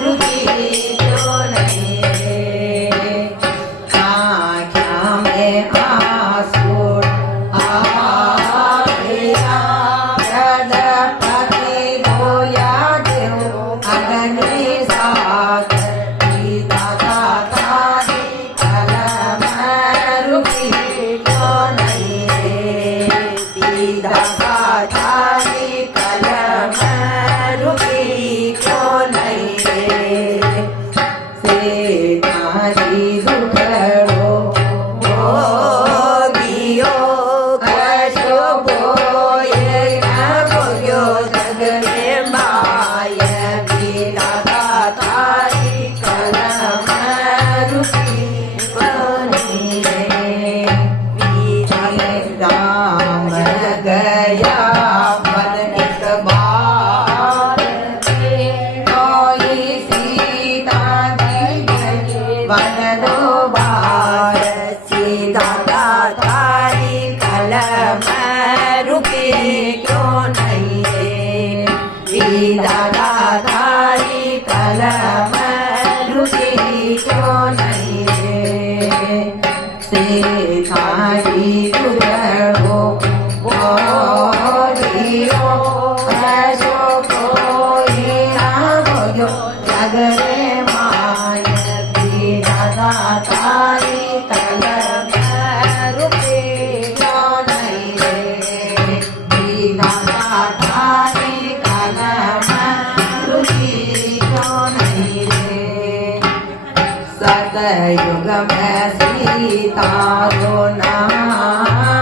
रुकी क्यों नहीं रे। आँखों में आंसू आ गया गणपति बोया देव अग्नि सागर दादा तारी कलम रुकी क्यों नहीं रे। दादा तारी कलम रुकी क्यों नहीं रे। से तारी दुखड़ो भोगियो कशो बोये न बोयो जग में माय दादा तारी कलम रुकी क्यों नहीं रे। राम गया मन एक बार कोई सीता गई वन दो बार। सीता तारी कलम रुकी क्यों नहीं रे। सीता तारी कलम रुकी क्यों नहीं रे। से तारी दुखड़ो बोलियो कशो कोई ना बोयो जग रे माय दादा तारी कलम रुकी क्यों नहीं रे। दादा तारी कलम रुकी क्यों नहीं रे। सतयुग में सीता रो नाम